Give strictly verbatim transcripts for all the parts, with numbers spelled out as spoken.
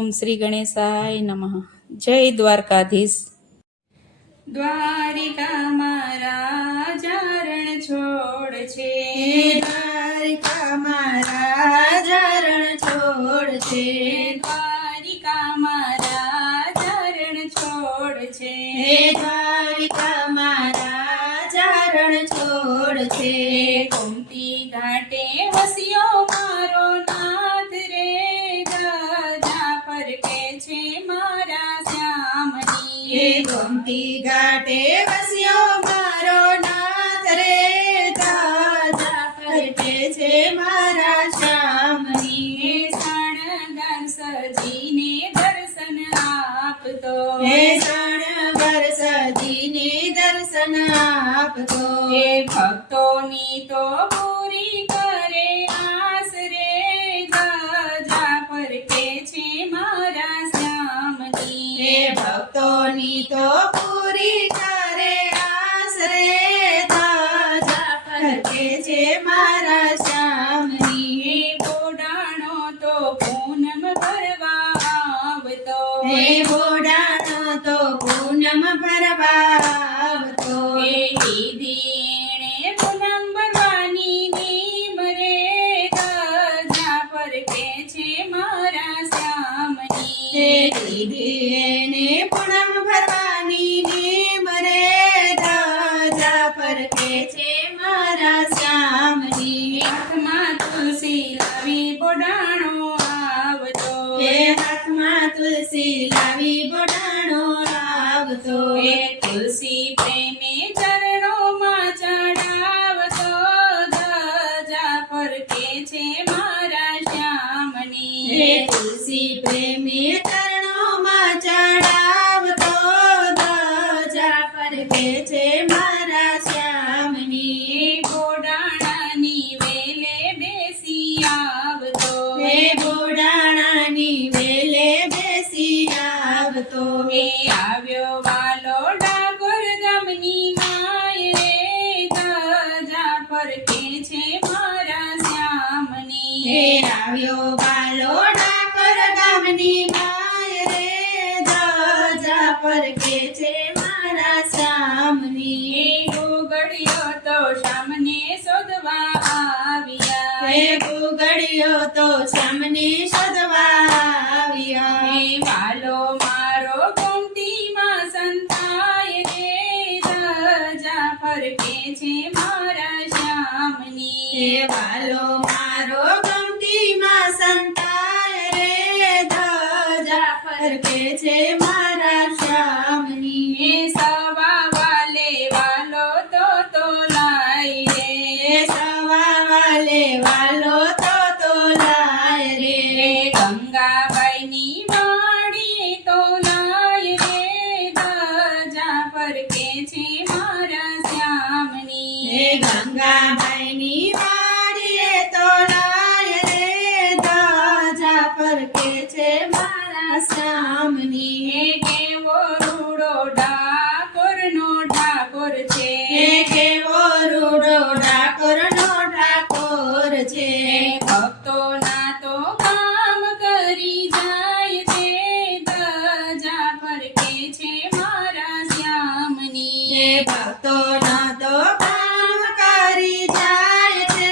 ઓમ શ્રી ગણેશાય નમઃ. જય દ્વારકાધીશ. દ્વારિકામાં રાજા રણ છોડ છે, દ્વારિકામાં રાજા રણ છોડ છે, દ્વારિકામાં રાજા રણ છોડ છે, દ્વારિકામાં રાજા રણ છોડ છે. ગોમતી ઘાટે વસ્યો મારો નાથ રે, ધજા ફરકે છે મારા શ્યામની. ગોમતી ઘાટે વસ્યો મારો નાથ રે, ધજા ફરકે છે મારા શ્યામની. શણગાર સજીને દર્શન આપતો, હે શણગાર સજીને દર્શન આપતો, હે ભક્તોની તો પૂરી કરે આસ રે, ધજા ફરકે છે મારા શ્યામની. હે ભક્તોની તો પૂરી કરે આસ રે, ધજા ફરકે છે મારા શ્યામની. હે બોડાણો તો પૂનમ ભરવા આવતો, હે બોડાણો તો પૂનમ ભરવા આવતો, હે લીધી એણે પૂનમ ભરવાની નીમ રે, ધજા ફરકે છે મારા શ્યામની. હે દીધી એને પૂનમ ભરવાની નીમ રે, ધજા ફરકે છે મારા શ્યામની. હાથમાં તુલસી લાવી બોડાણો આવતો, હે હાથમાં તુલસી લાવી બોડાણો આવતો, હે તુલસી પ્રેમે ચરણોમાં ચડાવતો, ધજા ફરકે છે મારા શ્યામની. હે તુલસી પ્રેમી ચરણોમાં ચડાવતો, ધજા ફરકે છે મારા શ્યામની. બોડાણાની વેલે બેસી આવતો, હે બોડાણાની વેલે બેસી આવતો, હે આવ્યો વાલો ડાકોર ગામની માય રે, ધજા ફરકે છે મારા શ્યામની. હે આવ્યો બાલો ડાકોર ગામની માય રે, ધજા ફરકે છે મારા શ્યામની. હે ગોગળિયો તો શ્યામને શોધવા આવ્યા, હે ગુગળિયો તો શ્યામને શોધવા આવ્યા, હે વાલો મારો ગોમતીમાં સંતાય રે, ધજા ફરકે છે મારા શ્યામની. હે વાલો મારો ગમતીમાં સંતાય રે, ધજા ફરકે છે મારા શ્યામની. હે સવા વાલે વાલો તો તોલાય રે, હે સવા વાલે વાલો તો તોલાય હે રે, ગંગાબાઈની વાડી તોલાય રે, ધજા ફરકે છે મારા શ્યામની. હે ગંગાબાઈની વાડીએ તોલાય રે, ધજા ફરકે છે મારા શ્યામની. હે કેવો રૂડો ડાકોરનો ઠાકોર છે, હે કેવો રૂડો ડાકોરનો ઠાકોર છે, હે ભક્તોના તો કામ કરી જાય છે, ધજા ફરકે છે મારા શ્યામની. હે ભક્તોનો તો કામ કરી જાય છે,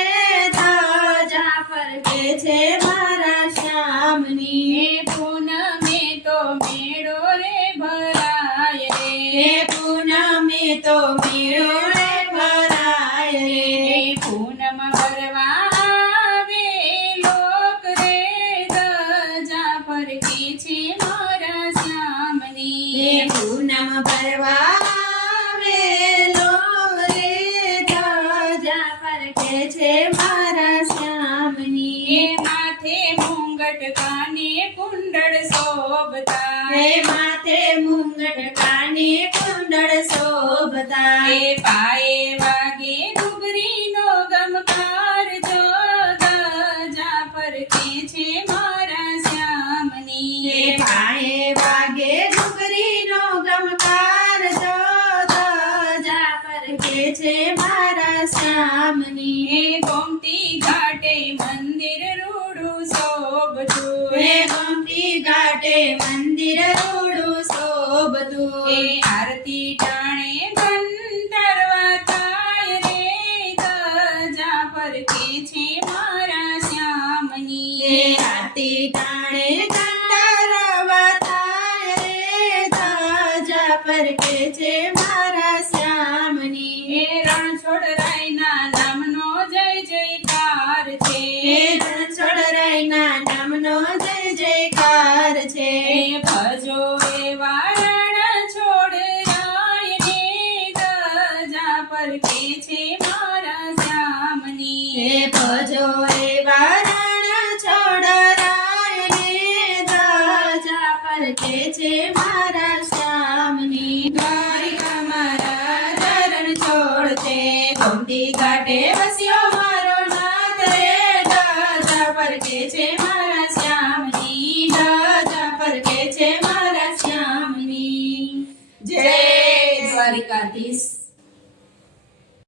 ધજા ફરકે છે મારા શ્યામની. હે પૂનમે તો મેળો રે ભરાય રે, હે પૂનમે તો મેળો રે ભરાય હે રે, પૂનમ ભરવા આવે લોક રે, ધજા ફરકે છે મારા શ્યામની. હે પૂનમ ભરવા આવે લોક રે, ધજા ફરકે છે મારા શ્યામની. હે માથે મુંગટ કાને કુંડળ શોભતા, હે માથે મુંગટ કાને કુંડળ શોભતા, હે પાયે વાગે ઘૂઘરીનો ગમકાર જો, ધજા ફરકે છે મારા શ્યામની. હે પાયે વાગે ઘૂઘરીનો ગમકાર જો, ધજા ફરકે છે મારા શ્યામની. હે ગોમતી ઘાટે મંદિર રૂડું શોભતું, હે ગોમતી ઘાટે વીર રૂડું શોભતું એ આરતી ટાણે ઘંટરવા થાય રે ધજા પરખે છે મારા શ્યામની એ આરતી ટાણે કંટારવા થાય રે ધજા પરખે છે મારા શ્યામની એ રણછોડરાયના નામનો જય જયકાર છે એ રણછોડરાયના નામનો જય જયકાર છે એ ભજો એવા રણછોડરાયને ધજા પરખે છે મારા શ્યામની એ ભજો એવા રણછોડરાયને ધજા પરખે છે મારા શ્યામની દ્વારિકા મારા ચરણ છોડ છે ગોમતી ઘાટે વસ્યો મારો નાથ રે ધજા પરખે છે મારા શ્યામની ધજા પરખે છે મારા શ્યામની જય દ્વારિકાધીશ.